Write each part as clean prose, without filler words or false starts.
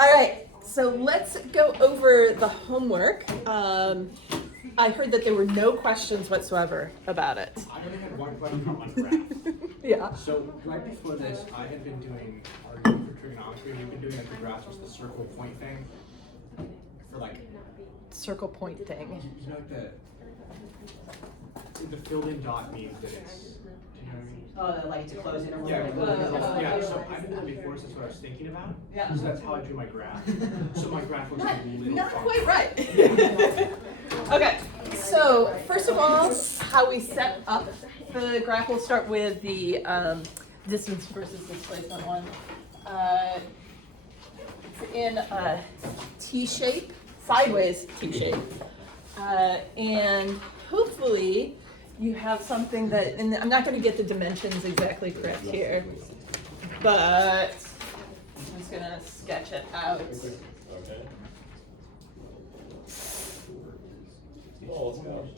All right, so let's go over the homework. I heard that there were no questions whatsoever about it. I only had one question on one graph. Yeah. So right before this, I had been doing arguing for trigonometry. We've been doing like the graphs with the circle point thing for like Circle point thing. you know the filled in dot means that it's you know what I mean? Oh, like to close interval. Yeah, like, yeah. So I did that before, so that's what I was thinking about. Yeah. So that's how I drew my graph. So my graph looks like a little Not funky. quite right. Okay, so first of all, how we set up the graph, we'll start with the distance versus displacement one. It's in a T shape, sideways T shape. And hopefully you have something that, and I'm not going to get the dimensions exactly correct here, but I'm just going to sketch it out. Okay. Well, let's go.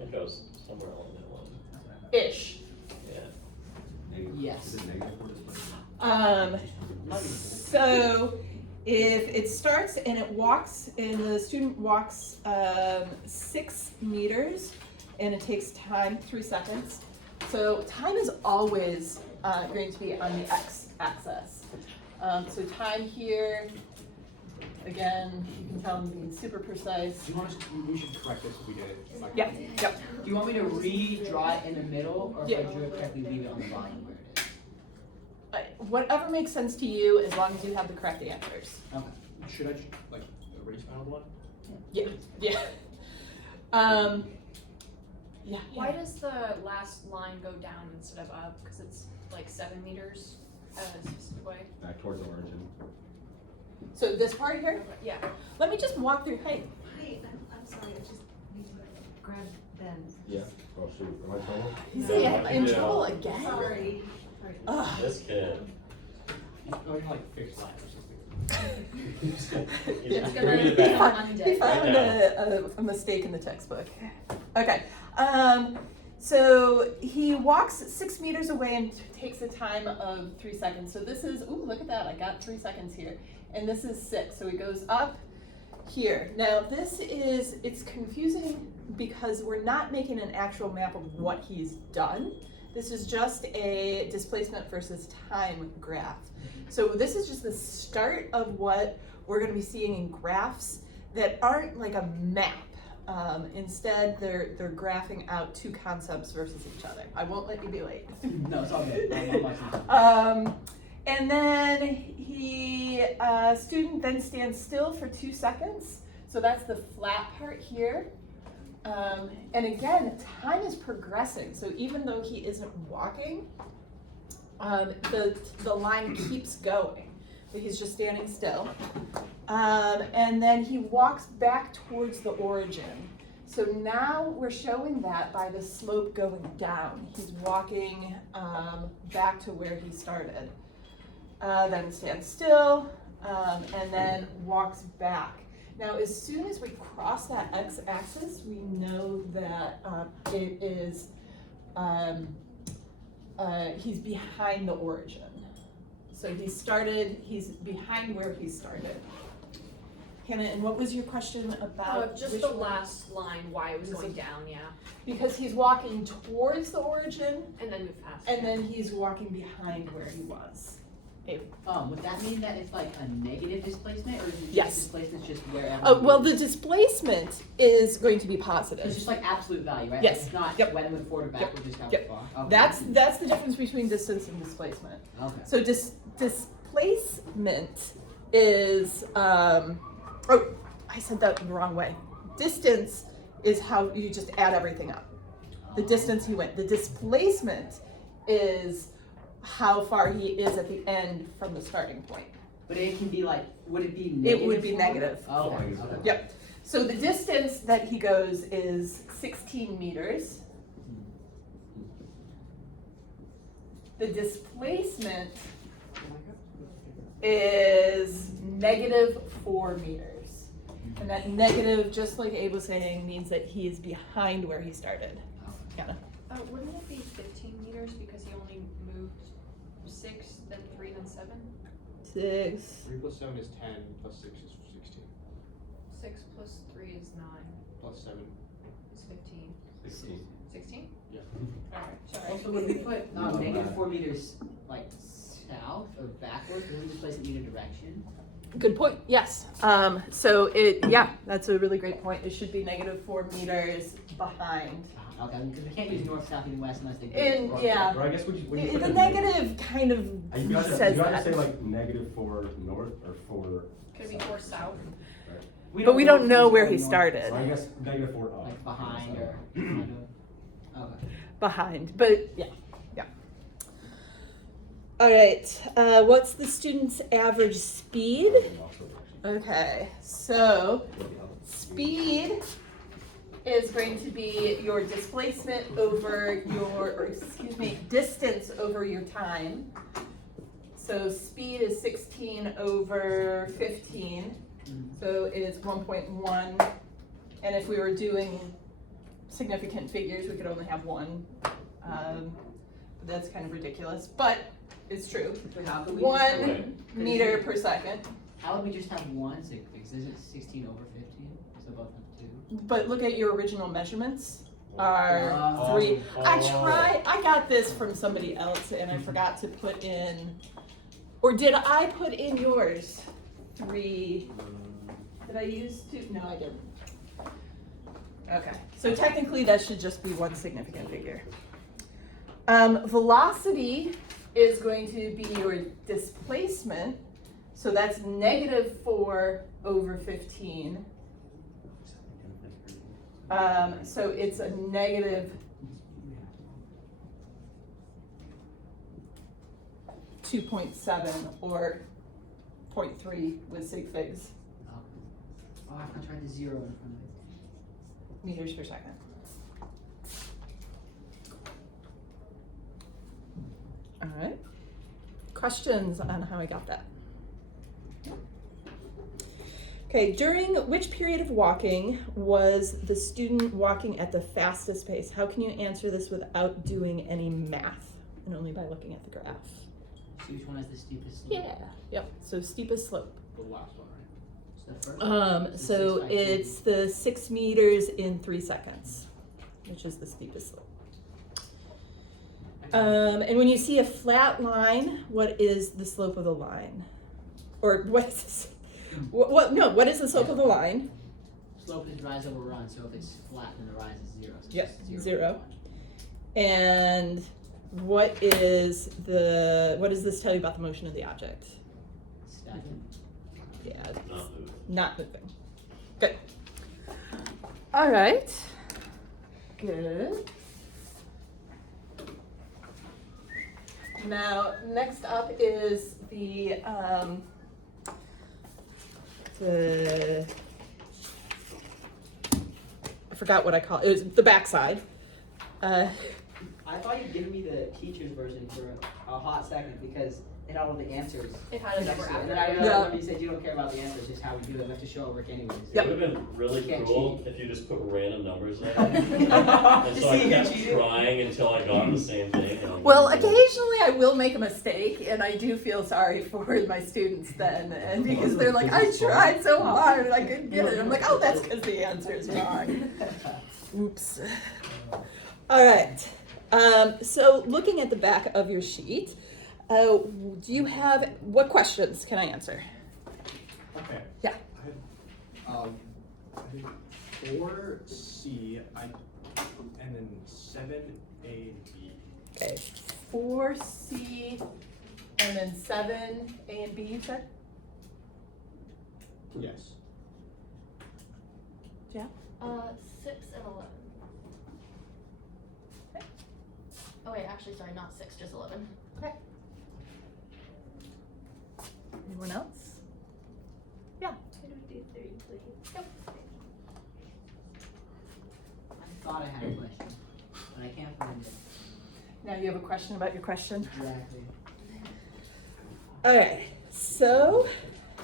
It goes somewhere along that line. Ish. Yeah. Yes. So if it starts and it walks, and the student walks 6 meters, and it takes time, 3 seconds. So time is always going to be on the x-axis. So time here, again, you can tell I'm being super precise. Do you want us to, we should correct this if we did it. Like, Yep, yep. Do you want me to redraw it in the middle, or if Yeah. I drew it correctly, leave it on the line where it is? Whatever makes sense to you, as long as you have the correct answers. Okay. Should I like erase my old one? Yeah, yeah. Yeah. Why does the last line go down instead of up? Because it's like 7 meters a specific way. Back towards the origin. So this part here, Yeah. let me just walk through. Hey, Hi, I'm sorry, I just need to grab Ben. Yeah. Oh shoot, am I trouble? he's Yeah. in Yeah. trouble again. Sorry. Ugh. This kid. Oh, you're like fixed line or something. Yeah. Bring it back. He found a mistake in the textbook. Okay, so he walks 6 meters away and takes a time of 3 seconds. So this is, ooh, look at that, I got 3 seconds here. And this is 6, so he goes up here. Now this is, it's confusing because we're not making an actual map of what he's done. This is just a displacement versus time graph. So this is just the start of what we're going to be seeing in graphs that aren't like a map. Instead, they're graphing out 2 concepts versus each other. I won't let you be late. No, it's all good. I'm watching. And then student then stands still for 2 seconds. So that's the flat part here. And again, time is progressing. So even though he isn't walking, the line keeps going, but he's just standing still. And then he walks back towards the origin. So now we're showing that by the slope going down. He's walking back to where he started. Then stands still, and then walks back. Now, as soon as we cross that x-axis, we know that it is, he's behind the origin. So he's behind where he started. Hannah, and what was your question about? Just which the one? last line, why it was This going is- down, yeah. Because he's walking towards the origin, And then move past. and then he's walking behind where he was. Would that mean that it's like a negative displacement, or is it just Yes. displacement's just wherever? Oh, well, the displacement is going to be positive. It's just like absolute value, right? Yes. Like it's not Yep. when it went forward or Yep. backward, just how Yep. far. Okay. That's the difference between distance and displacement. Okay. So displacement is I said that the wrong way. Distance is how you just add everything up. The distance he went. The displacement is how far he is at the end from the starting point. But it can be like, would it be negative? It would be forward? negative. Oh, okay. Yep. So the distance that he goes is 16 meters. The displacement is -4 meters. And that negative, just like Abe was saying, means that he is behind where he started. Hannah? Wouldn't it be 15 meters because he only moved 6, then 3, then 7? 6. 3 plus 7 is 10, plus 6 is 16, 6 plus 3 is 9, plus 7. is 15. 16. 16? Yeah. Alright, sorry. Also, when we put No, negative no. 4 meters like south or backwards, can we just place it in either direction? Good point. Yes. So that's a really great point. It should be negative 4 meters behind. Okay, because we can't use north, south, and west unless they. And yeah, Or I guess when you put the in negative kind of you gotta says say that. like negative 4 north or 4. Could it be 4 south? But we don't know where he north, started. So I guess negative 4 up. Like behind or kind of. Okay. Behind, but yeah. All right. What's the student's average speed? Okay, so speed is going to be your displacement over distance over your time. So speed is 16 over 15, so it's 1.1. And if we were doing significant figures, we could only have one. That's kind of ridiculous, but it's true. So how could we 1 just have, Right. meter per second. how would we just have one? Because isn't 16 over 15? So both have 2. But look at your original measurements are Oh. 3. Oh. I got this from somebody else and I forgot to put in, or did I put in yours? 3, did I use 2? No, I didn't. Okay, so technically that should just be one significant figure. Velocity is going to be your displacement, so that's negative 4 over 15. So it's a negative 2.7 or 0.3 with sig figs Oh, I have to try the 0 in front of it. meters per second. All right. Questions on how I got that? Okay, during which period of walking was the student walking at the fastest pace? How can you answer this without doing any math and only by looking at the graph? So which one has the steepest slope? Yeah. Yep. So steepest slope. The last one, right? It's the first one? It's So 6 by 2. it's the 6 meters in 3 seconds, which is the steepest slope. And when you see a flat line, what is the slope of the line? Or what is what is the slope of the line? Slope is rise over run, so if it's flat, then the rise is 0. So Yep, it's 0. And what does this tell you about the motion of the object? Stagnant. Yeah, it's Not moving. not moving. Good. All right. Good. Now, next up is the I forgot what I call it. It was the backside. I thought you'd given me the teacher's version for a hot second because it had all the answers. It had a next number to it. after. And then I it. realized Yeah. when you said you don't care about the answers, just how we do it. We have to show our work anyways. Yep. It would have been really Can't cool cheat. if you just put random numbers in. Just And so I see who kept cheated. trying until I got the same thing. and Well, occasionally I will make a mistake, and I do feel sorry for my students then, and because they're like, I tried so hard and I couldn't get it. I'm like, oh, that's because the answer is wrong. Oops. All right. So looking at the back of your sheet, do you have, what questions can I answer? Okay. Yeah. I think 4C, and then 7A and B. Okay. 4C and then 7A and B, you said? Yes. 6 and 11. Okay. Oh wait, actually, sorry, not 6, just 11. Okay. Anyone else? Could we do 3, please? I thought I had a question, but I can't find it. Now you have a question about your question? Exactly. Okay, so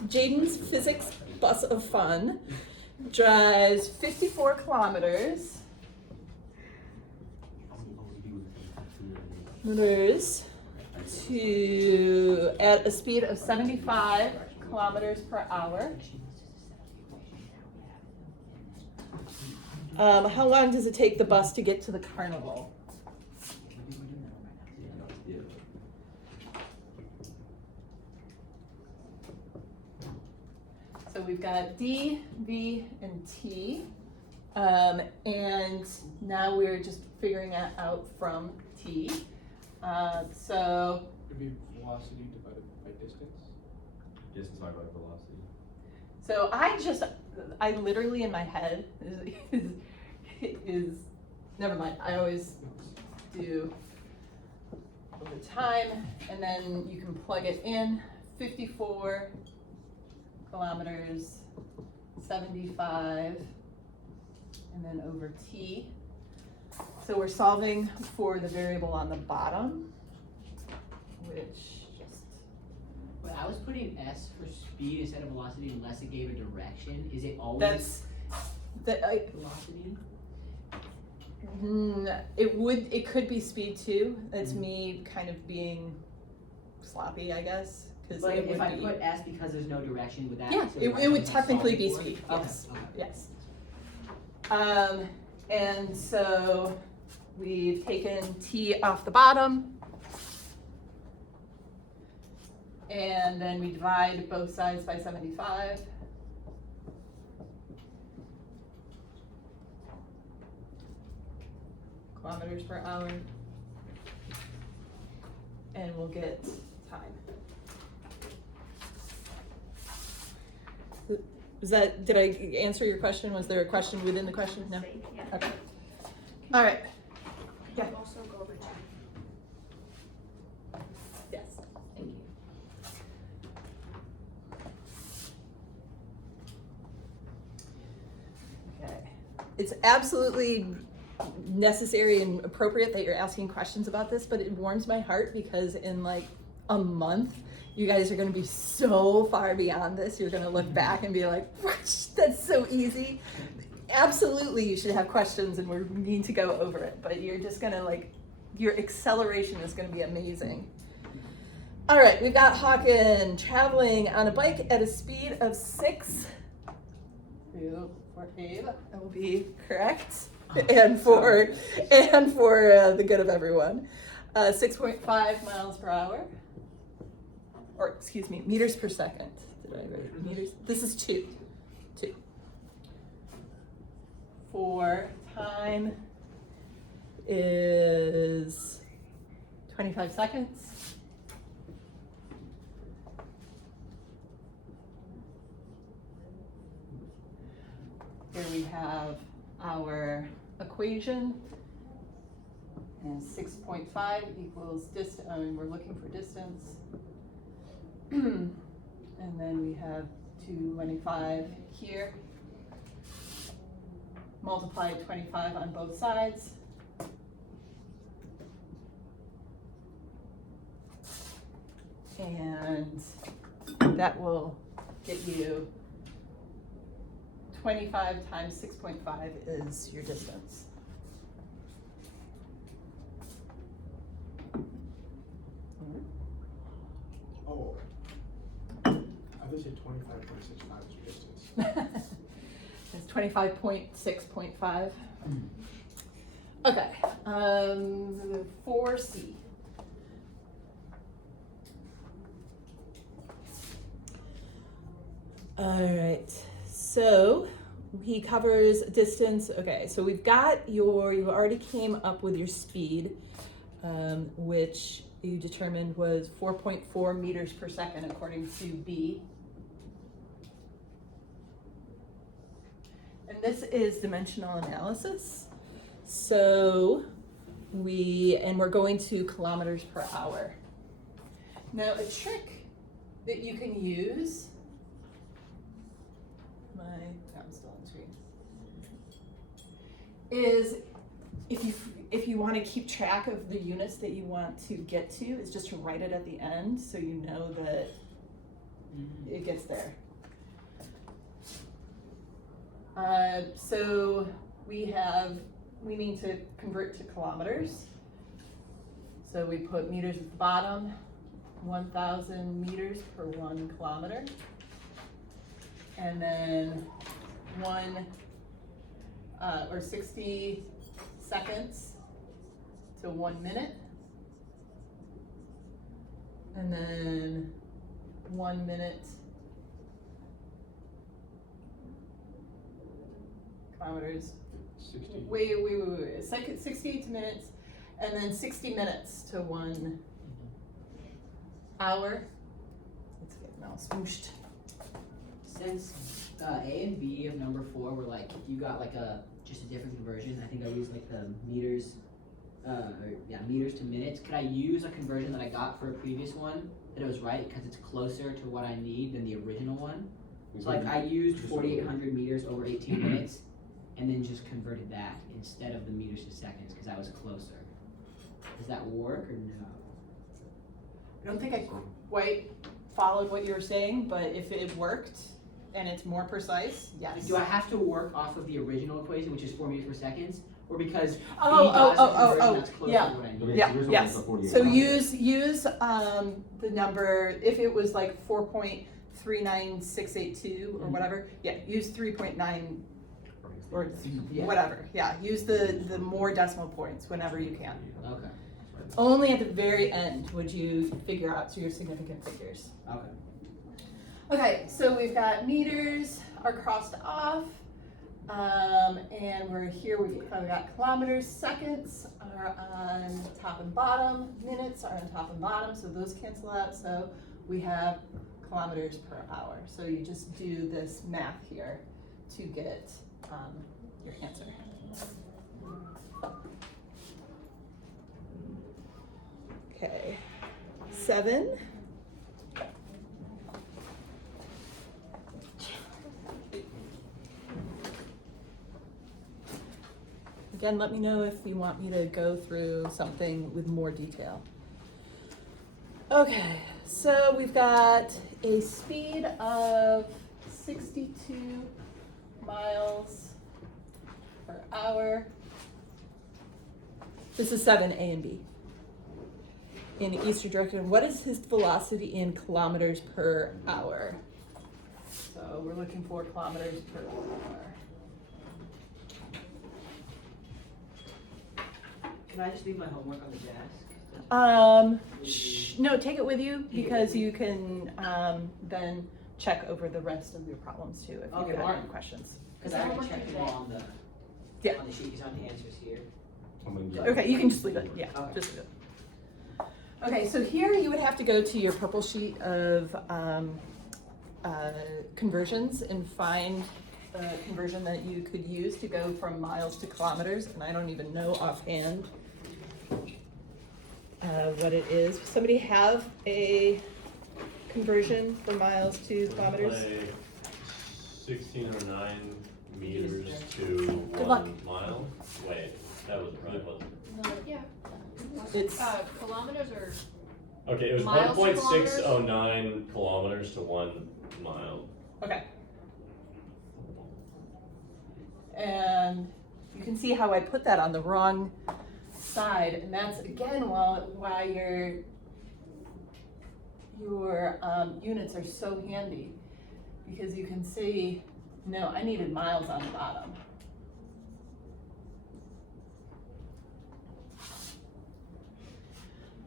Jaden's physics bus of fun drives 54 kilometers. to, at a speed of 75 kilometers per hour. How long does it take the bus to get to the carnival? So we've got D, V, and T. And now we're just figuring that out from T. So It'd be velocity divided by distance. Distance divided by velocity. So I literally in my head is never mind. I always do over time, and then you can plug it in. 54 kilometers, 75, and then over t. So we're solving for the variable on the bottom, which just But I was putting S for speed instead of velocity unless it gave a direction. Is it always that's that. velocity? It could be speed too. That's me kind of being sloppy, I guess. Because But it if would I be. put S because there's no direction, would that? Yeah, so it direction would is technically be solving speed, for it? yes, Okay. yes. And so we've taken T off the bottom. And then we divide both sides by 75. Kilometers per hour. And we'll get time. Did I answer your question? Was there a question within the question? No? Yeah. Okay. All right. Can Yeah. you also go over to? Yes. Thank you. Okay. It's absolutely necessary and appropriate that you're asking questions about this, but it warms my heart because in like a month, you guys are going to be so far beyond this. You're going to look back and be like, that's so easy. Absolutely, you should have questions and we need to go over it, but you're just going to like, your acceleration is going to be amazing. All right, we've got Hawken traveling on a bike at a speed of 6. 2, 4, 8. That will be correct. And for the good of everyone, 6.5 miles per hour, or excuse me, meters per second. Did I write meters? This is 2. For time is 25 seconds. Here we have our equation, and 6.5 equals distance, we're looking for distance. And then we have 225 here. Multiply 25 on both sides. And that will get you 25 times 6.5 is your distance. Oh. I thought you said 25.65 is your distance. It's 25.6.5. Okay, 4C. All right, so he covers distance. Okay, so we've got you already came up with your speed, which you determined was 4.4 meters per second according to B. And this is dimensional analysis. So we're going to kilometers per hour. Now a trick that you can use, I'm still on screen, is if you want to keep track of the units that you want to get to, is just to write it at the end so you know that it gets there. So we need to convert to kilometers. So we put meters at the bottom, 1,000 meters per 1 kilometer. And then 60 seconds to 1 minute. And then 1 minute kilometers. 60. Wait. 68 minutes, and then 60 minutes to 1 hour. Let's get now swooshed. Since A and B of number 4 were like, you got like just a different conversion. I think I used like the meters, meters to minutes. Could I use a conversion that I got for a previous one that it was right because it's closer to what I need than the original one? So like I used 4,800 meters over 18 minutes, and then just converted that instead of the meters to seconds because I was closer. Does that work or no? I don't think I quite followed what you were saying, but if it worked and it's more precise, yes. Do I have to work off of the original equation, which is 4 meters per second, or because Oh, B got us a conversion oh, that's closer yeah. to what I But need? Yeah, originally yes. it's the 48 So hours. use the number, if it was like 4.39682 or whatever, yeah, use 3.9 or Yeah. whatever. Yeah, use the more decimal points whenever you can. Okay. Only at the very end would you figure out your significant figures. Okay. Okay, so we've got meters are crossed off, and we're here, we've got kilometers, seconds are on top and bottom, minutes are on top and bottom, so those cancel out, so we have kilometers per hour. So you just do this math here to get your answer. Okay, 7. Again, let me know if you want me to go through something with more detail. Okay, so we've got a speed of 62 miles per hour. This is 7, A and B. In the eastern direction, what is his velocity in kilometers per hour? So we're looking for kilometers per hour. Can I just leave my homework on the desk? No, take it with you because you can then check over the rest of your problems too if you Okay, have alright. any questions. Because I already checked them all on the Yeah. on the sheet. These aren't the answers here. I'm gonna get- Okay, you can just leave it. Yeah, Okay. just leave it. Okay, so here you would have to go to your purple sheet of conversions and find a conversion that you could use to go from miles to kilometers, and I don't even know offhand what it is. Somebody have a conversion from miles to kilometers? Play 1609 meters to Good luck. 1 mile. Wait, that was right, wasn't it? No, yeah. It's Kilometers or Okay, it was Miles to 1.609 kilometers to 1 mile. okay. And you can see how I put that on the wrong side, and that's again why your units are so handy, because you can see, no, I needed miles on the bottom.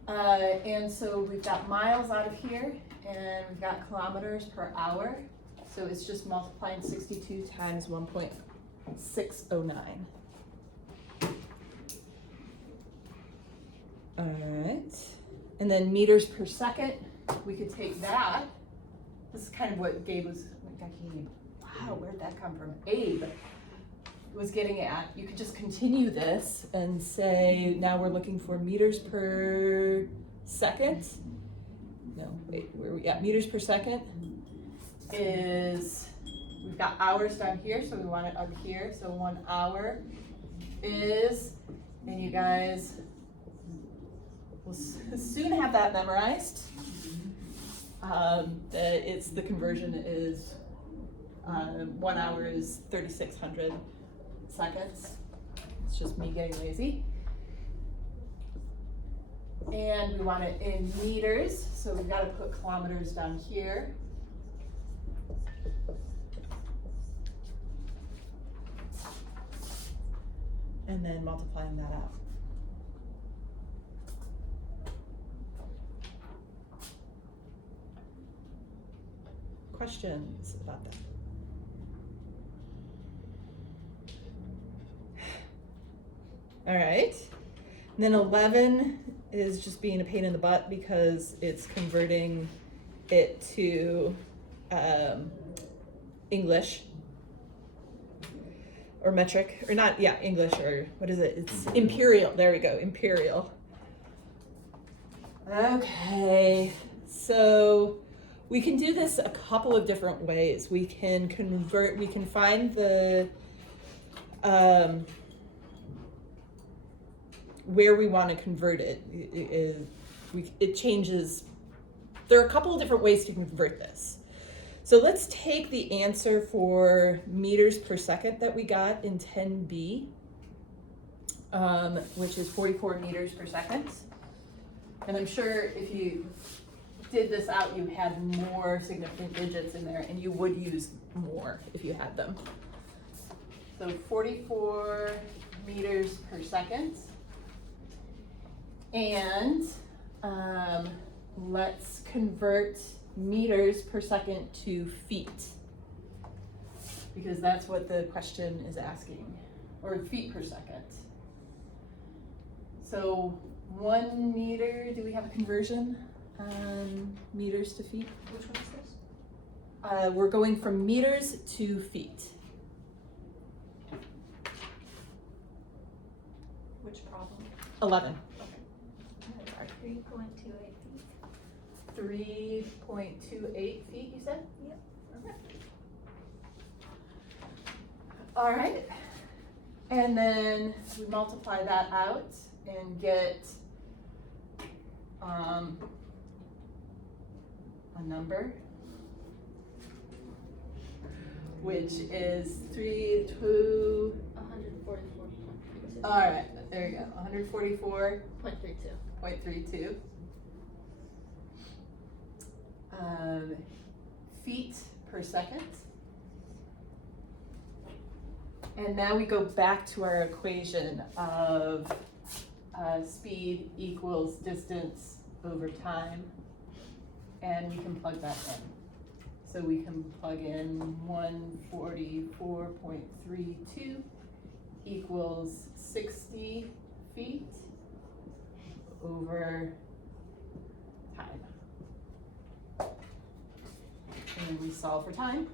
And so we've got miles out of here, and we've got kilometers per hour. So it's just multiplying 62 times 1.609. All right, and then meters per second, we could take that. This is kind of what Gabe was, wow, where'd that come from? Abe was getting at. You could just continue this and say, now we're looking for meters per second. No, wait, where are we at? Meters per second is, we've got hours down here, so we want it up here. So 1 hour is, and you guys will soon have that memorized. The conversion is 1 hour is 3,600 seconds. It's just me getting lazy. And we want it in meters, so we've got to put kilometers down here. And then multiplying that out. Questions about that? All right. And then 11 is just being a pain in the butt because it's converting it to English or metric, or not, yeah, English, or what is it? It's imperial. There we go, imperial. Okay, so we can do this a couple of different ways. We can convert, we can find the where we want to convert it. It changes. There are a couple of different ways to convert this. So let's take the answer for meters per second that we got in 10B, which is 44 meters per second. And I'm sure if you did this out, you had more significant digits in there, and you would use more if you had them. So 44 meters per second. And let's convert meters per second to feet, because that's what the question is asking, or feet per second. So 1 meter, do we have a conversion? Meters to feet? Which one is this? We're going from meters to feet. Which problem? 11. 3.28 feet. 3.28 feet, you said? Yep. Okay. All right. And then we multiply that out and get a number, which is 3 to 144.32. all right, there you go, 144.32. 144.32 feet per second. And now we go back to our equation of speed equals distance over time, and we can plug that in. So we can plug in 144.32 equals 60 feet over time. And then we solve for time.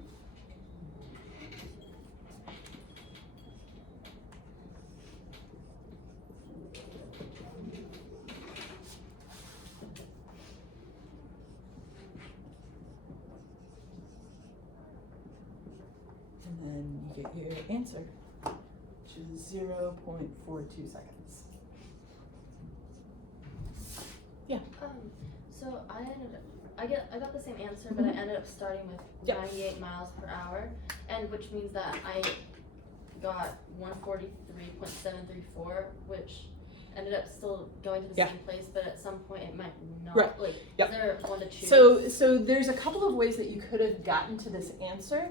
And then you get your answer, which is 0.42 seconds. Yeah. So I got the same answer, but I ended up starting with Yeah. 98 miles per hour, and which means that I got 143.734, which ended up still going to the Yeah. same place, but at some point it might not. Right. Like, Yep. is there one to choose? So there's a couple of ways that you could have gotten to this answer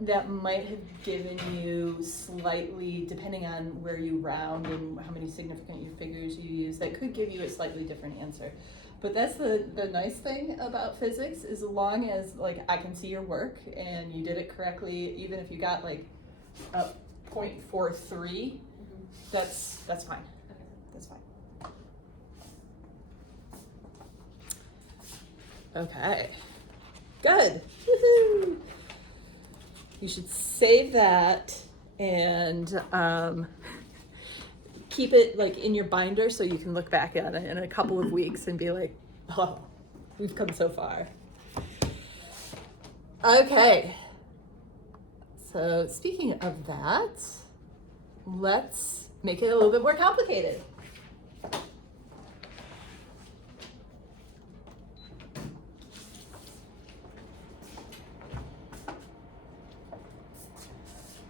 that might have given you slightly, depending on where you round and how many significant figures you use, that could give you a slightly different answer. But that's the nice thing about physics, is as long as like I can see your work and you did it correctly, even if you got like a 0.43, that's fine. That's fine. Okay, good. Woohoo! You should save that and keep it like in your binder so you can look back at it in a couple of weeks and be like, oh, we've come so far. Okay. So speaking of that, let's make it a little bit more complicated.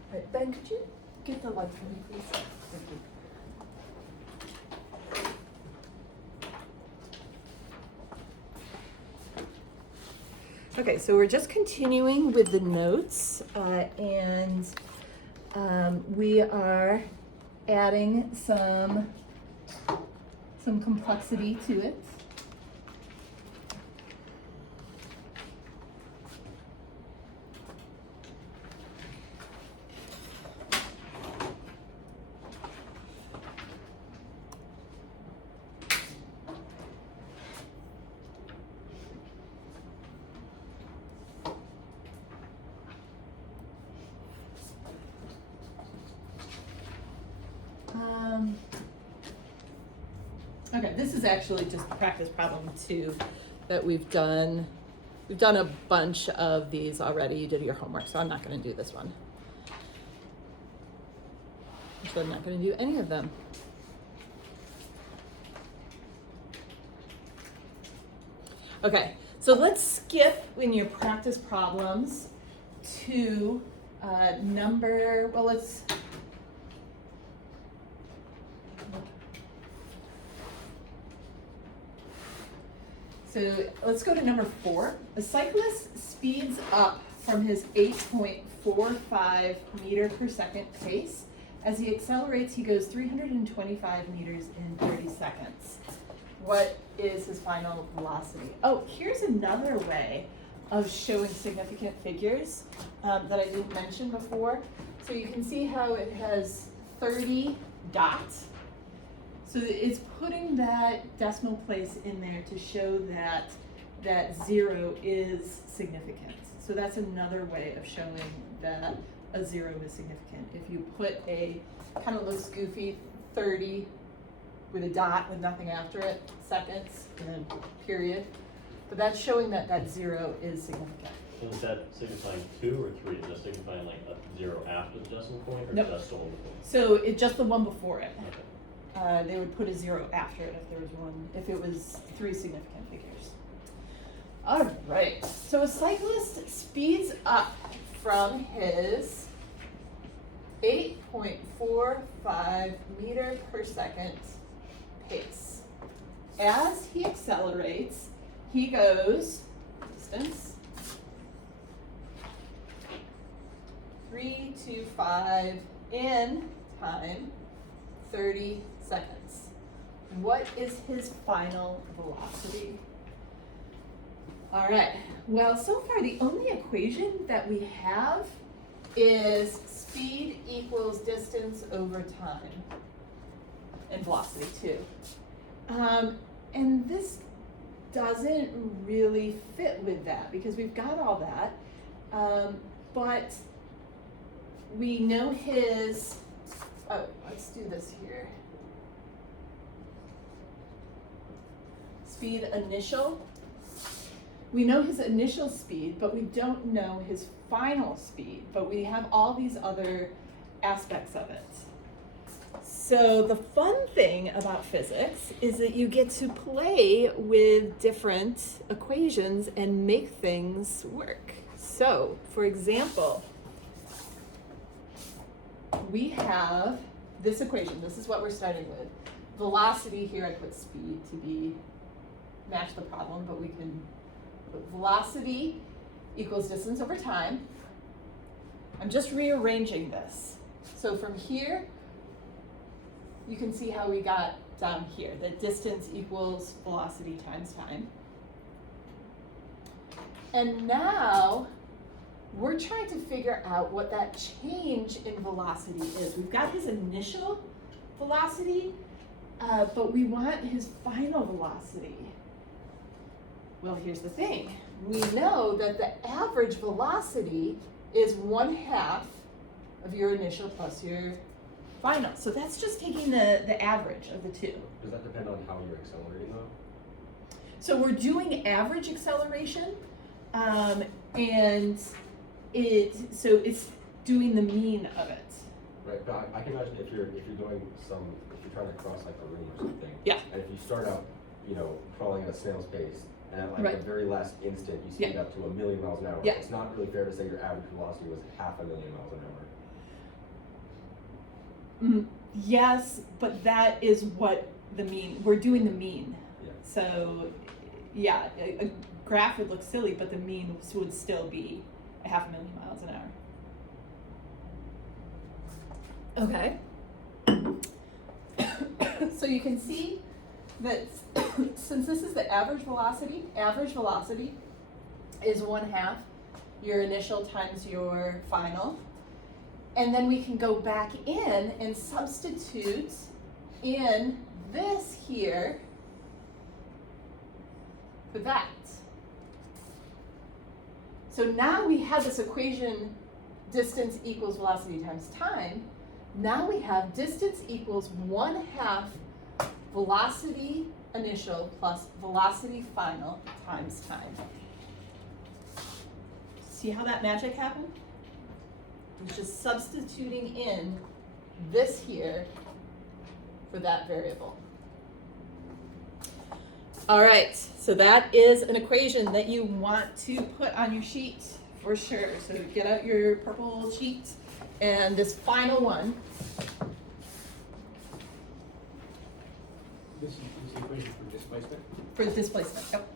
All right, Ben, could you get the light for me, please? Thank you. Okay, so we're just continuing with the notes, and we are adding some complexity to it. Okay, this is actually just practice problem 2 that we've done. We've done a bunch of these already. You did your homework, so I'm not going to do this one. So I'm not going to do any of them. Okay, so let's skip in your practice problems to number, well, let's. So let's go to number 4. A cyclist speeds up from his 8.45 meter per second pace. As he accelerates, he goes 325 meters in 30 seconds. What is his final velocity? Oh, here's another way of showing significant figures that I didn't mention before. So you can see how it has 30 dots. So it's putting that decimal place in there to show that that 0 is significant. So that's another way of showing that a 0 is significant. If you put a, kind of looks goofy, 30 with a dot with nothing after it, seconds, and then period. But that's showing that that 0 is significant. So is that signifying 2 or 3? Is that signifying like a 0 after the decimal point or Nope. just the whole point? So it's just the one before it. Okay. They would put a 0 after it if there was one, if it was 3 significant figures. All right, so a cyclist speeds up from his 8.45 meter per second pace. As he accelerates, he goes, distance, 325 in time, 30 seconds. What is his final velocity? All right, well, so far the only equation that we have is speed equals distance over time, and velocity too. And this doesn't really fit with that because we've got all that, but we know his, oh, let's do this here. Speed initial. We know his initial speed, but we don't know his final speed, but we have all these other aspects of it. So the fun thing about physics is that you get to play with different equations and make things work. So, for example, we have this equation. This is what we're starting with. Velocity, here I put speed to be match the problem, but we can put velocity equals distance over time. I'm just rearranging this. So from here, you can see how we got down here, that distance equals velocity times time. And now, we're trying to figure out what that change in velocity is. We've got his initial velocity, but we want his final velocity. Well, here's the thing. We know that the average velocity is 1/2 of your initial plus your final. So that's just taking the average of the two. Does that depend on how you're accelerating though? So we're doing average acceleration, and it's doing the mean of it. Right, but I can imagine if you're doing if you're trying to cross like a room or something. Yeah. And if you start out, crawling at a snail's pace, and at like Right. the very last instant you speed Yeah. up to 1,000,000 miles an hour. Yeah. It's not really fair to say your average velocity was 500,000 miles an hour. Yes, but that is what the mean, we're doing the mean. Yeah. So, yeah, graph would look silly, but the mean would still be 500,000 miles an hour. Okay. So you can see that since this is the average velocity is 1/2 your initial times your final. And then we can go back in and substitute in this here for that. So now we have this equation, distance equals velocity times time. Now we have distance equals 1/2 velocity initial plus velocity final times time. See how that magic happened? It's just substituting in this here for that variable. All right, so that is an equation that you want to put on your sheet for sure. So get out your purple sheet, and this final one. This is the equation for displacement. For displacement, yep.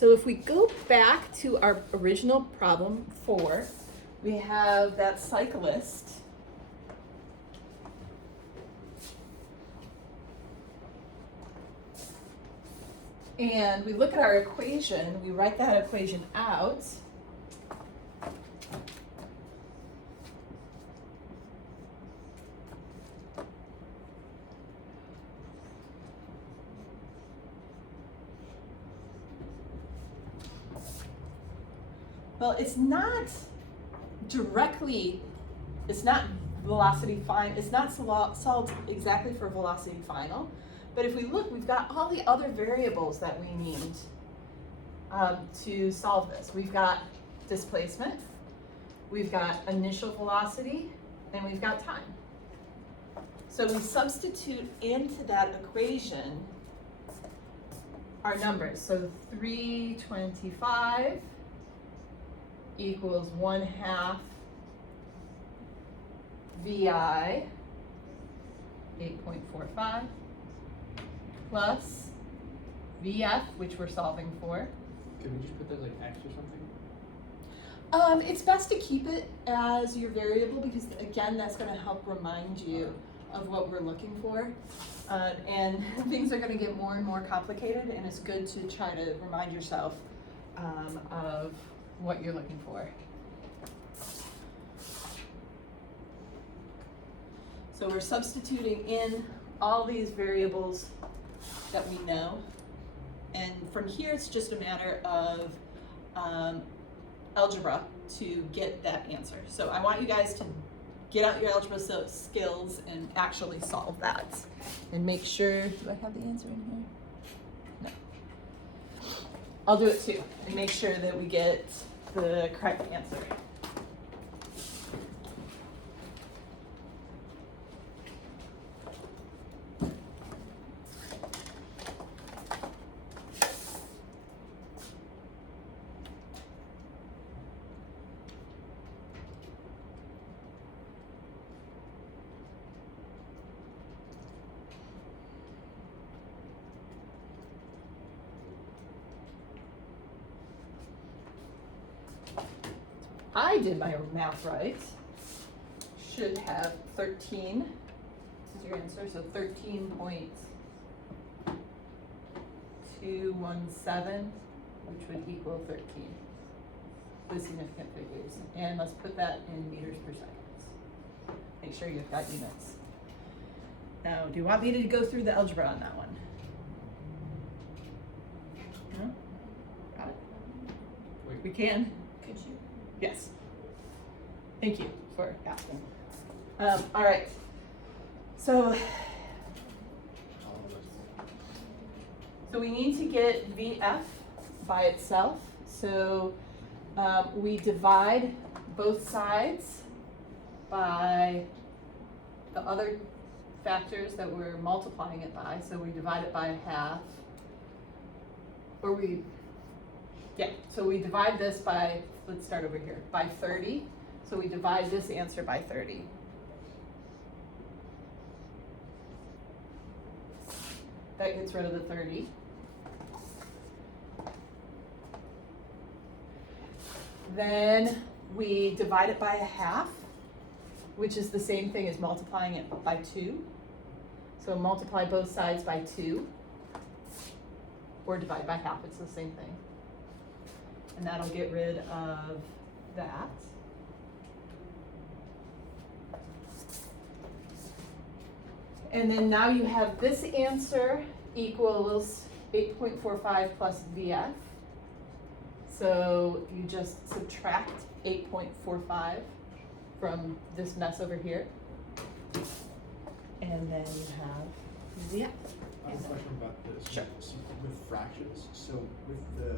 So if we go back to our original problem 4, we have that cyclist. And we look at our equation, we write that equation out. Well, it's not velocity final, it's not solved exactly for velocity final, but if we look, we've got all the other variables that we need to solve this. We've got displacement, we've got initial velocity, and we've got time. So we substitute into that equation our numbers. So 325 equals 1/2 VI 8.45 plus VF, which we're solving for. Can we just put that like X or something? It's best to keep it as your variable because again, that's going to help remind you of what we're looking for. And things are going to get more and more complicated, and it's good to try to remind yourself of what you're looking for. So we're substituting in all these variables that we know, and from here it's just a matter of algebra to get that answer. So I want you guys to get out your algebra skills and actually solve that. And make sure, do I have the answer in here? No. I'll do it too, and make sure that we get the correct answer. I did my math right. Should have 13. This is your answer, so 13.217, which would equal 13 with significant figures. And let's put that in meters per second. Make sure you've got units. Now, do you want me to go through the algebra on that one? No? Got it? We can. Could you? Yes. Thank you for asking. All right. So we need to get VF by itself. So we divide both sides by the other factors that we're multiplying it by. So we divide it by half. Or so we divide this by, let's start over here, by 30. So we divide this answer by 30. That gets rid of the 30. Then we divide it by a half, which is the same thing as multiplying it by 2. So multiply both sides by 2, or divide by half, it's the same thing. And that'll get rid of that. And then now you have this answer equals 8.45 plus VF. So you just subtract 8.45 from this mess over here. And then you have VF. I have a question about this. Sure. So with fractions, so with the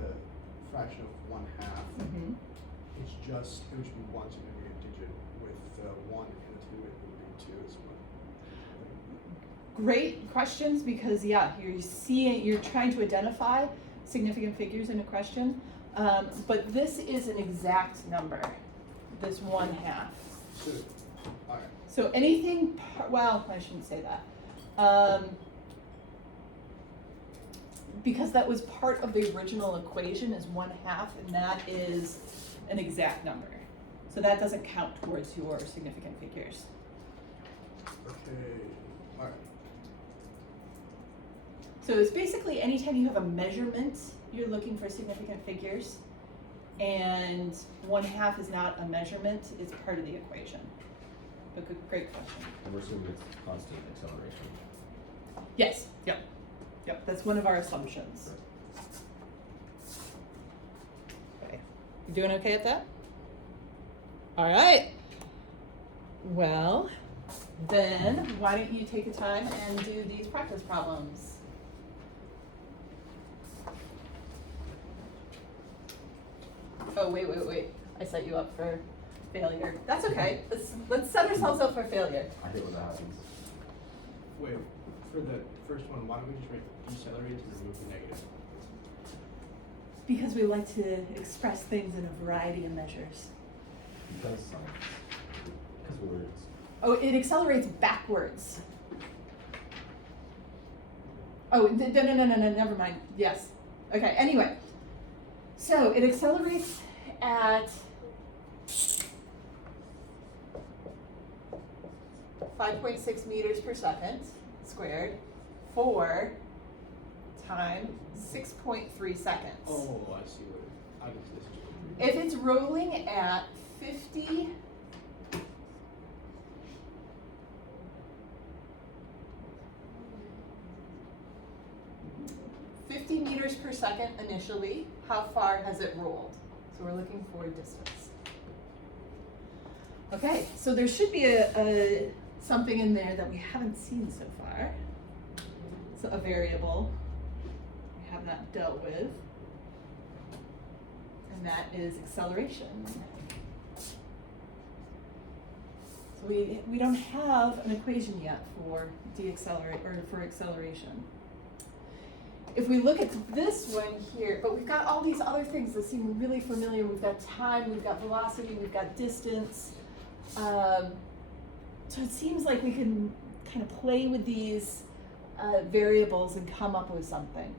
fraction of 1/2, Mm-hmm. it's just, it would be one significant digit. With 1 and 2, it would be 2 as well. Great questions, because you're trying to identify significant figures in a question, but this is an exact number, this 1/2. So, alright. So anything, well, I shouldn't say that. Because that was part of the original equation is 1/2, and that is an exact number. So that doesn't count towards your significant figures. Okay, alright. So it's basically anytime you have a measurement, you're looking for significant figures, and 1/2 is not a measurement, it's part of the equation. But great question. And we're assuming it's constant acceleration. Yes, yep, that's one of our assumptions. Okay, you doing okay at that? All right. Well, then why don't you take the time and do these practice problems? Oh, wait. I set you up for failure. That's okay. Let's set ourselves up for failure. I hate when that happens. Wait, for the first one, why don't we just write decelerate and remove the negative? Because we like to express things in a variety of measures. Because science. Because words. Oh, it accelerates backwards. Oh, no, never mind. Yes. Okay, anyway. So it accelerates at 5.6 meters per second squared for time 6.3 seconds. Oh, I see what I guess this is. If it's rolling at 50 meters per second initially, how far has it rolled? So we're looking for distance. Okay, so there should be a something in there that we haven't seen so far. So a variable we have not dealt with, and that is acceleration. So we don't have an equation yet for for acceleration. If we look at this one here, but we've got all these other things that seem really familiar. We've got time, we've got velocity, we've got distance. So it seems like we can kind of play with these variables and come up with something.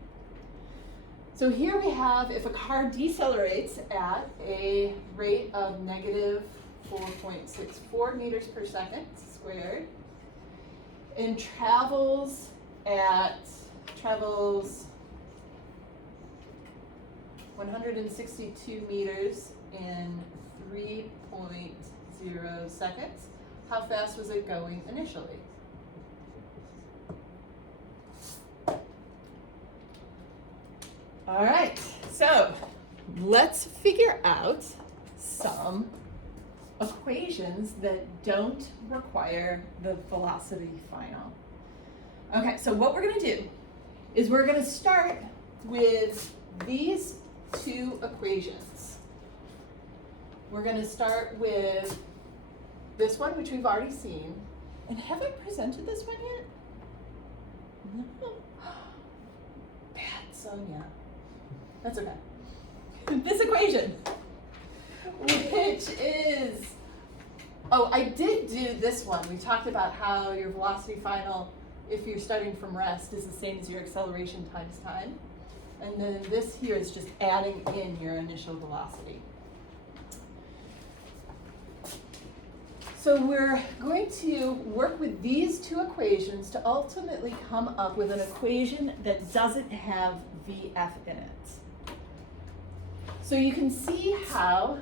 So here we have, if a car decelerates at a rate of negative 4.64 meters per second squared and travels 162 meters in 3.0 seconds. How fast was it going initially? All right, so let's figure out some equations that don't require the velocity final. Okay, so what we're gonna do is we're gonna start with these two equations. We're gonna start with this one, which we've already seen. And have I presented this one yet? No. Bad Sonia. That's okay. This equation, which is, oh, I did do this one. We talked about how your velocity final, if you're starting from rest, is the same as your acceleration times time. And then this here is just adding in your initial velocity. So we're going to work with these two equations to ultimately come up with an equation that doesn't have VF in it. So you can see how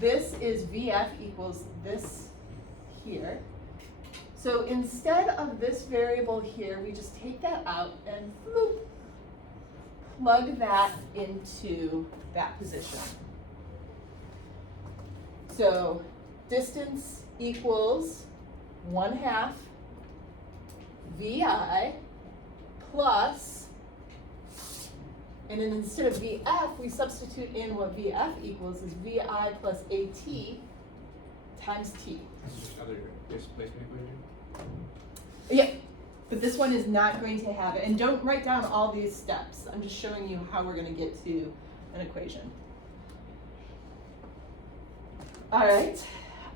this is VF equals this here. So instead of this variable here, we just take that out and bloop, plug that into that position. So distance equals 1/2 VI plus, and then instead of VF, we substitute in what VF equals is VI plus AT times T. This is just another displacement equation. Yeah, but this one is not going to have it. And don't write down all these steps. I'm just showing you how we're going to get to an equation. All right,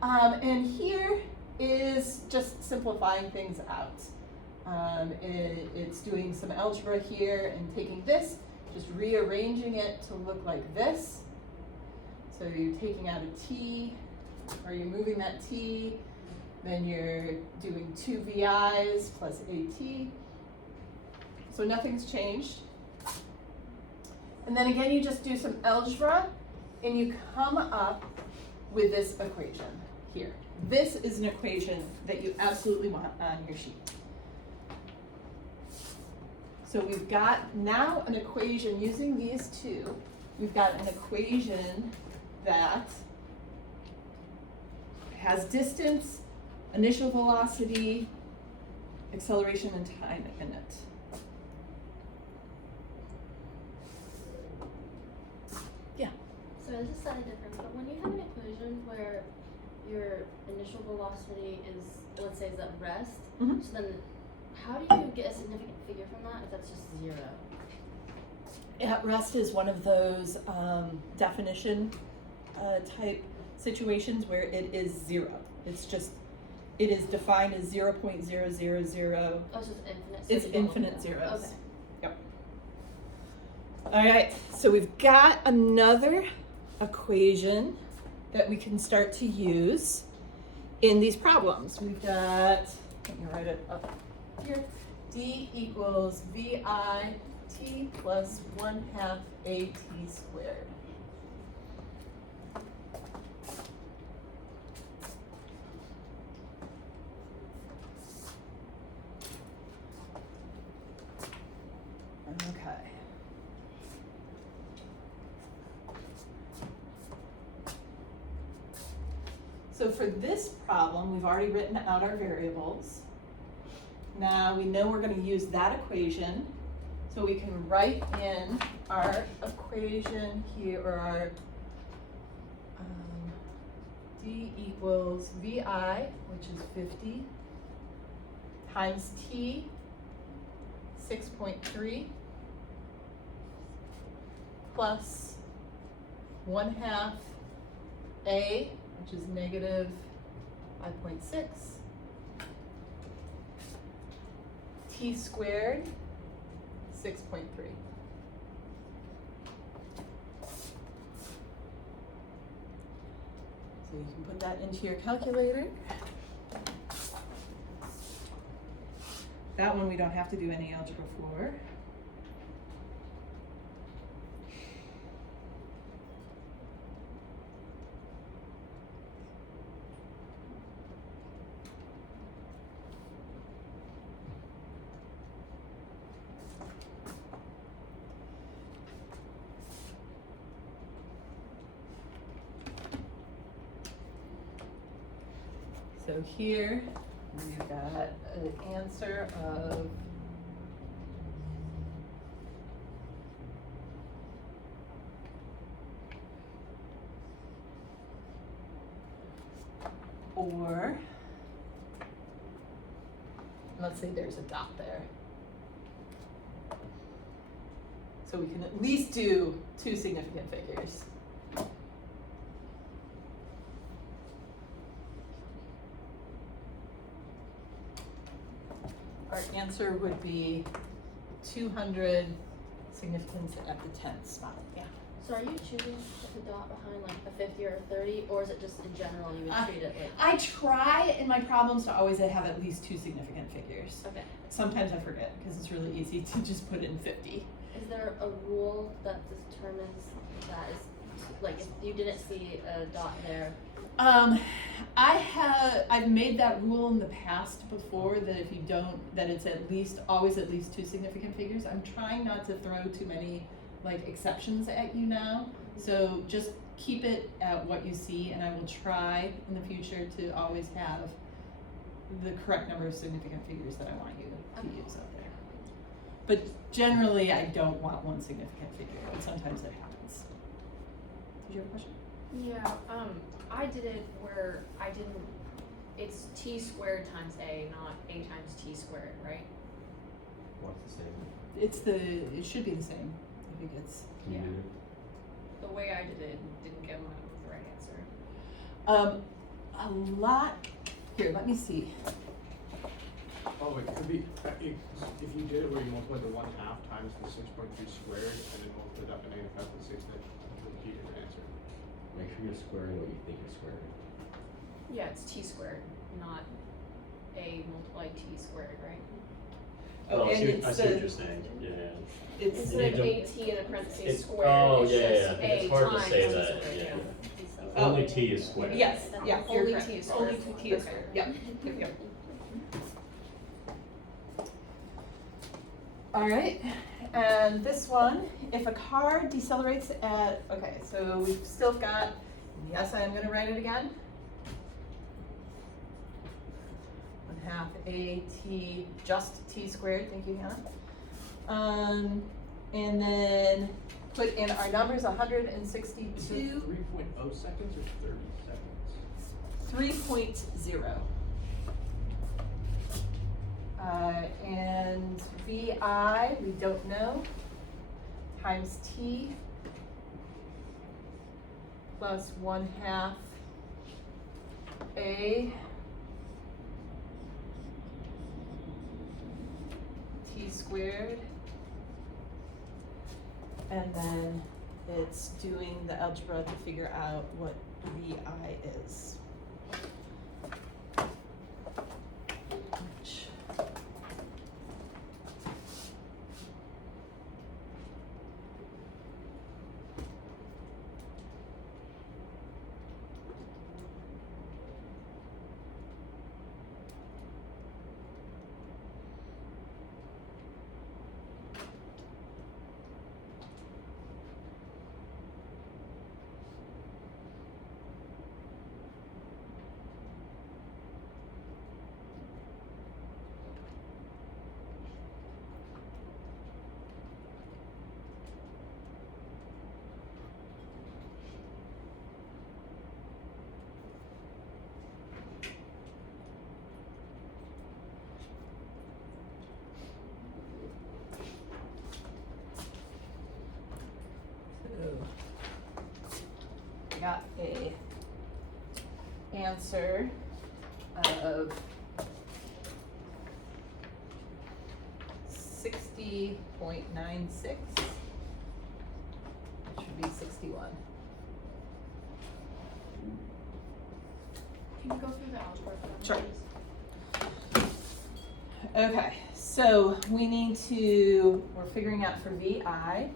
and here is just simplifying things out. It's doing some algebra here and taking this, just rearranging it to look like this. So you're taking out a t, or you're moving that t, then you're doing 2 VIs plus AT. So nothing's changed. And then again, you just do some algebra, and you come up with this equation here. This is an equation that you absolutely want on your sheet. So we've got now an equation using these two. We've got an equation that has distance, initial velocity, acceleration, and time in it. Yeah. So this is slightly different, but when you have an equation where your initial velocity is, let's say, is at rest, Mhm. so then how do you get a significant figure from that if that's just 0? At rest is one of those definition type situations where it is 0. It's just, it is defined as 0.000. Oh, it's just infinite. So It's you don't look infinite at that. zeros. Okay. Yep. All right, so we've got another equation that we can start to use in these problems. We've got, let me write it up here, D equals VI T plus 1/2 AT squared. Okay. So for this problem, we've already written out our variables. Now we know we're going to use that equation, so we can write in our equation here, or our D equals VI, which is 50, times T, 6.3, plus 1/2 A, which is negative 5.6, T squared, 6.3. So you can put that into your calculator. That one we don't have to do any algebra for. So here, we've got an answer of Or, let's say there's a dot there. So we can at least do 2 significant figures. Our answer would be 200 significance at the 10th spot, yeah. So are you choosing to put the dot behind like a 50 or a 30, or is it just in general you would treat it like? I try in my problems to always have at least 2 significant figures. Okay. Sometimes I forget because it's really easy to just put in 50. Is there a rule that determines that is, like if you didn't see a dot there? I've made that rule in the past before that if you don't, that it's always at least 2 significant figures. I'm trying not to throw too many like exceptions at you now. So just keep it at what you see, and I will try in the future to always have the correct number of significant figures that I want you to use out there. But generally, I don't want 1 significant figure, but sometimes it happens. Did you have a question? Yeah, I did it where I didn't, it's t squared times a, not a times t squared, right? What's the same? It should be the same. I think it's, Can you Yeah. do it? The way I did it didn't give me the right answer. a lot, here, let me see. Oh, it could be, if you did it where you multiplied the 1/2 times the 6.3 squared and then multiplied that by -5 to 6, that would be your answer. Make sure you're squaring what you think you're squaring. Yeah, it's t squared, not a multiplied t squared, right? Oh, I and see, it's I see the- what you're saying, yeah. It's, Instead of You at in a parentheses It's, squared, oh, it's yeah, just yeah, a it's hard to times say t that, squared, yeah. Oh. Only t is squared. yes, yeah, you're Only correct. t is Only squared. t is Okay. squared, yep, yep. All right, and this one, if a car decelerates at, okay, so we've still got, yes, I am gonna write it again. 1/2 a t, just t squared, thank you, Hannah. And then put in our numbers, Is it 162, 3.0 seconds or 30 seconds? 3.0. And VI, we don't know, times T plus 1/2 A T squared. And then it's doing the algebra to figure out what VI is. Which I got a answer of 60.96. Should be 61. Can you go through the algebra for me, Sure. please? Okay, so we need to, we're figuring out for VI.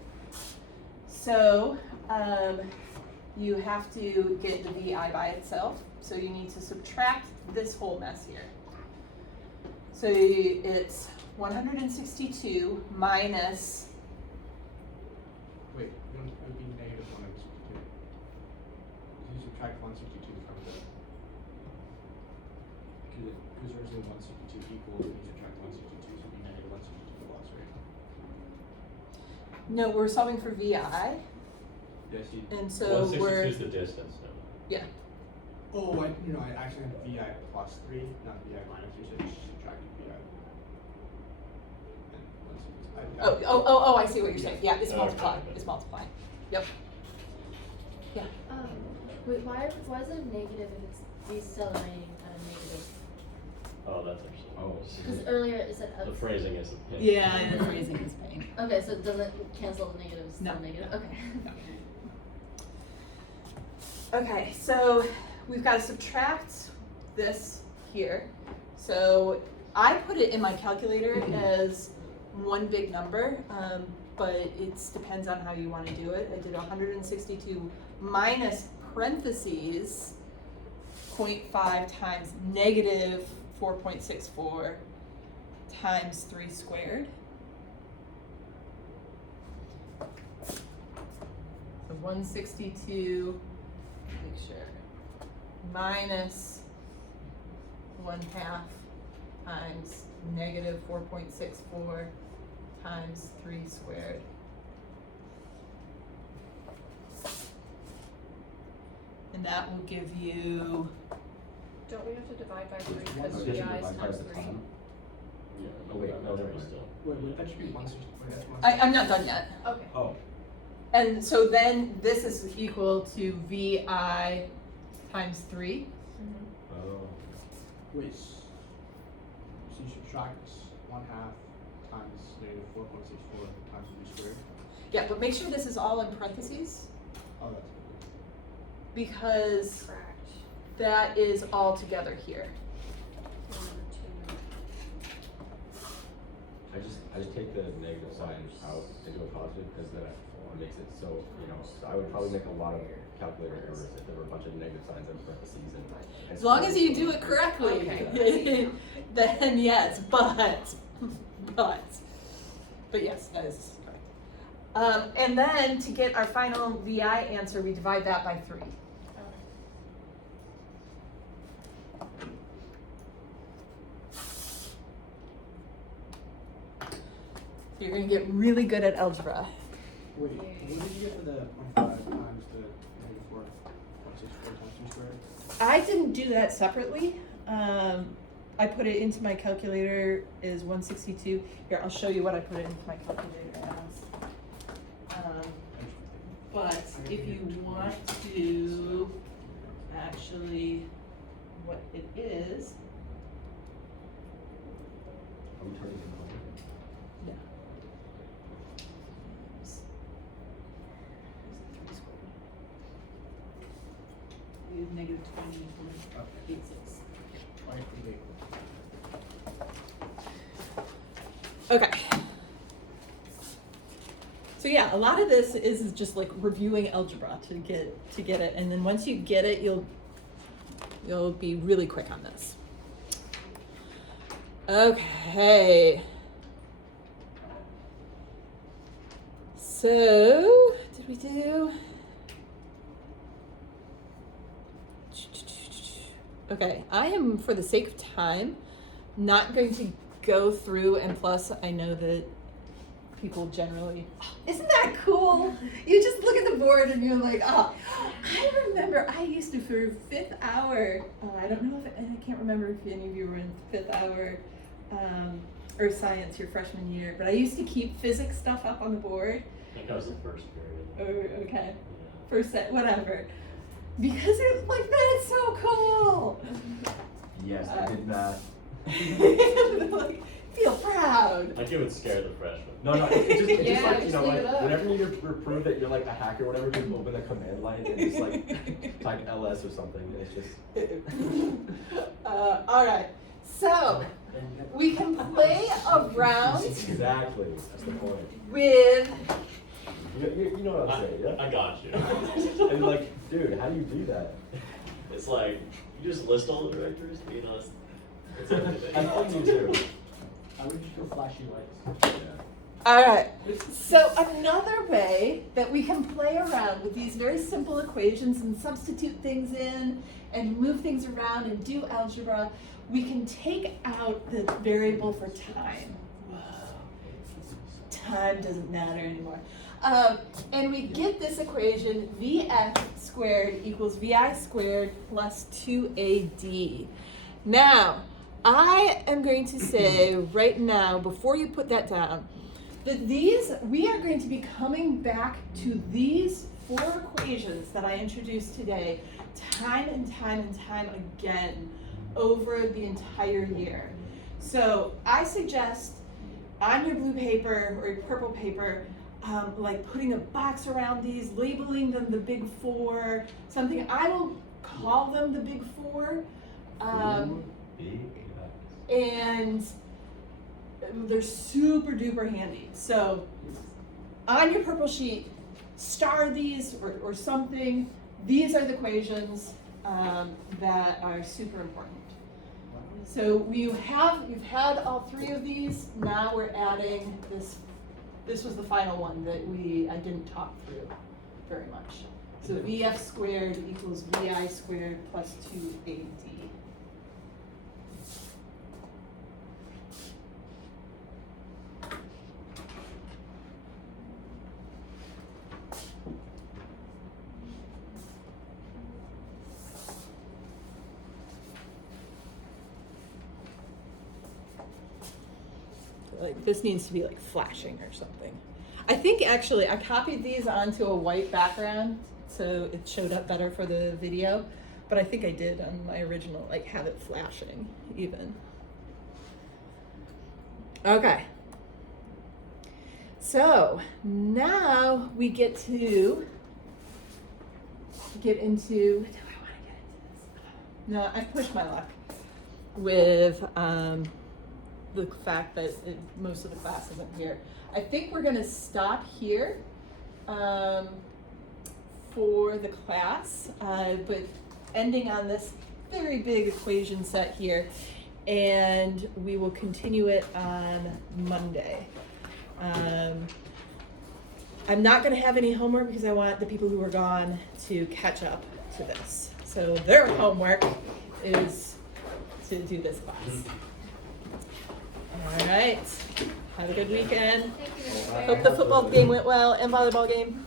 So, you have to get the VI by itself. So you need to subtract this whole mess here. So it's 162 minus, Wait, it would be negative 162. If you subtract 162 from the, because there's only 162 equals, and you subtract 162, so it would be negative 162 plus, right? no, we're solving for VI. Yes, you. And so we're, 162 is the distance now. yeah. Oh, I actually had VI plus 3, not VI minus 3, so just subtracting VI. And Oh, I see what you're saying. Yeah, it's Okay. multiplying. It's multiplying. Yep. Yeah. Wait, why is it negative if it's decelerating at a negative? Oh, that's actually. Because earlier it said The phrasing is a pain. Yeah, and the phrasing is pain. Okay, so it doesn't cancel the negatives. No. Negative. Okay. Okay, so we've got to subtract this here. So I put it in my calculator as one big number, but it depends on how you want to do it. I did 162 minus parentheses 0.5 times negative 4.64 times 3 squared. So 162, make sure, minus 1/2 times negative 4.64 times 3 squared. And that will give you, Don't we have to divide by 3 It's because one VI addition is divided by times the 3? time. Yeah. Oh, wait, no, never mind. Still. Wait, that should be 160. Wait, that's I'm not done yet. Okay. Oh, And so then this is equal to VI times 3. oh. Wait, so you subtract 1/2 times negative 4.64 times 3 squared. Yeah, but make sure this is all in parentheses Oh, that's good. because Correct. that is all together here. I just take the negative sign out and do a positive because then it makes it so, so I would probably make a lot of calculator errors if there were a bunch of negative signs and parentheses and. As long as you do it correctly, Okay. then yes, but yes, that is correct. And then to get our final VI answer, we divide that by 3. You're gonna get really good at algebra. Wait, what did you get for the 0.5 times the negative 4.64 times 3 squared? I didn't do that separately. I put it into my calculator as 162. Here, I'll show you what I put it into my calculator as. But if you want to actually, what it is, Are we turning it on? yeah. Negative 20.86. 20.8. Okay. So yeah, a lot of this is just like reviewing algebra to get it, and then once you get it, you'll be really quick on this. Okay. So, did we do? Okay, I am, for the sake of time, not going to go through, and plus I know that people generally, isn't that cool? You just look at the board and you're like, oh, I remember I used to, for 5th hour, I don't know if, I can't remember if any of you were in 5th hour earth science your freshman year, but I used to keep physics stuff up on the board. I think that was the first period. Oh, okay. Yeah. First set, whatever. Because it's like, that's so cool. Yes, I did that. Like, feel proud. Like it would scare the freshmen. No, it's just Yeah, like, just like, leave it up. whenever you need to prove that you're like a hacker or whatever, just open the command line and just like type ls or something, and it's just. All right. So we can play around Exactly, that's the point. with. You know what I'm saying, yeah? I got you. And like, dude, how do you do that? It's like, you just list all the directors, it's everything. I thought you do. I would just go flashy lights. Yeah. All right. So another way that we can play around with these very simple equations and substitute things in and move things around and do algebra, we can take out the variable for time. Whoa. Time doesn't matter anymore. And we get this equation, VF squared equals VI squared plus 2AD. Now, I am going to say right now, before you put that down, that we are going to be coming back to these 4 equations that I introduced today time and time and time again over the entire year. So I suggest on your blue paper or your purple paper, like putting a box around these, labeling them the big 4, something. I will call them the big 4. And they're super duper handy. So on your purple sheet, star these or something. These are the equations that are super important. So you've had all 3 of these. Now we're adding this. This was the final one that I didn't talk through very much. So VF squared equals VI squared plus 2AD. Like this needs to be like flashing or something. I think actually I copied these onto a white background so it showed up better for the video, but I think I did on my original, like have it flashing even. Okay. So now we get into, do I want to get into this? No, I pushed my luck with the fact that most of the class isn't here. I think we're gonna stop here for the class, but ending on this very big equation set here, and we will continue it on Monday. I'm not gonna have any homework because I want the people who are gone to catch up to this. So their homework is to do this class. All right, have a good weekend. Thank you, Mr. Bear. Hope the football game went well and volleyball game.